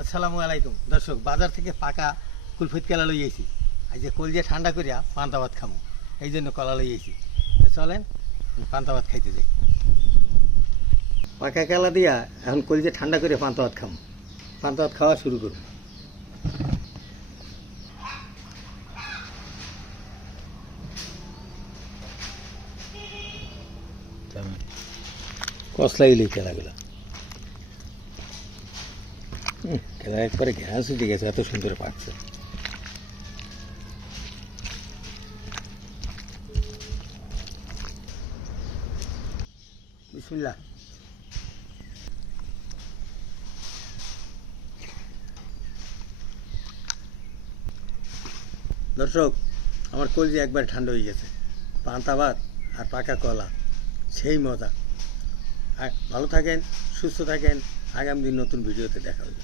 আসসালামু আলাইকুম দর্শক, বাজার থেকে পাকা কুলফিত কলা লই আইছি। আজ যে কলজে ঠান্ডা করিয়া পান্তা ভাত খামো, এই জন্য কলা লই আইছি। চলেন পান্তা ভাত খাইতে যাই। পাকা কলা দিয়া এখন কলজে ঠান্ডা করে পান্তা ভাত খামো। পান্তা ভাত খাওয়া শুরু করুন। কসলাই লই কেলাগুলা, কেলা একবারে ঘ্যাস উঠে গেছে, এত সুন্দর পাকছে। বিসমিল্লাহ। দর্শক, আমার কলজি একবার ঠান্ডা হয়ে গেছে। পান্তা ভাত আর পাকা কলা, সেই মজা। আর ভালো থাকেন, সুস্থ থাকেন। আগামী দিন নতুন ভিডিওতে দেখা হবে।